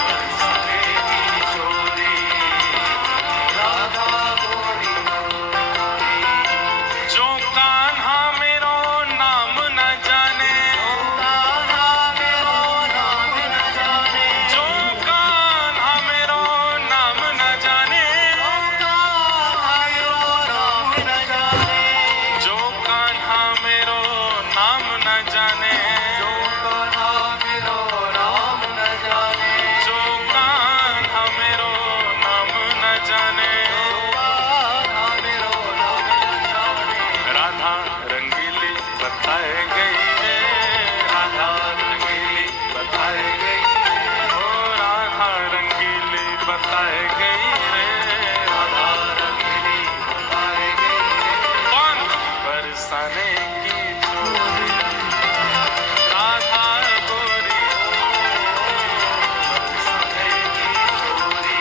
बरसाने की चोरी, राधा गोरी, जो कान्हा मेरो नाम न जाने, कान्हा मेरो नाम न जाने, जो कान्हा मेरो नाम न जाने, कान्हा मेरो नाम न जाने, जो कान्हा मेरो नाम न जाने, जो कान्हा मेरो नाम न जाने, जो कान्हा मेरो नाम न जाने। कान्हा मेरो नाम न जाने, राधा रंगीली बताए गई रे, राधा रंगीली बताए गई, ओ राधा रंगीली बताए गई रे, राधा रंगीली बताए गई, कौन? बरसाने की चोरी, राधा गोरी, बरसाने की चोरी,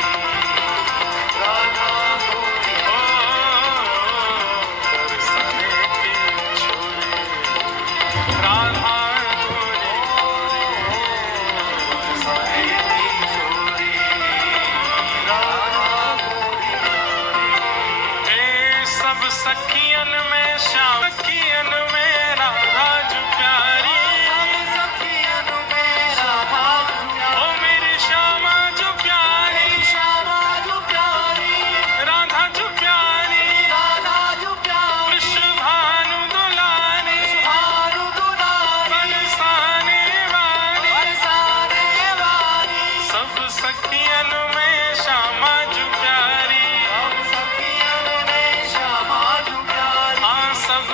राधा गोरी, ओ बरसाने की चोरी, राधा गोरी, बरसाने की चोरी, राधा गोरी, ए सब सखियन में श्याम, सखियन में राधा जो प्यारी, सब सखियन में राधा ओ मेरी श्यामा जो प्यारी, श्यामा जो प्यारी, राधा जो प्यारी, राधा जो प्यारी, वृषभानु दुलारी, भानु दुलारी, बरसाने वाली, बरसाने वाली, सब सखियन में श्यामा जो प्यारी, सब सखियन में श्यामा जो प्यारी, हाँ सब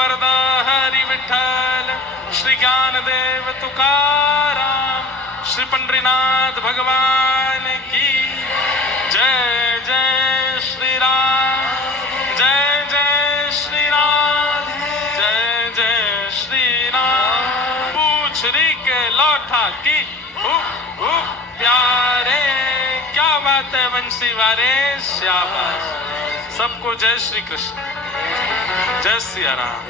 वरदा हरि विठ्ठल, श्री ज्ञानदेव तुकाराम, श्री पंडरीनाथ भगवान की जय। जय श्री राम, जय जय श्री राम, जय जय श्री राम। पूछरी के लौटा की प्यारे, क्या बात है बंसी वारे, शाबाश। सबको जय श्री कृष्ण, जय सिया राम।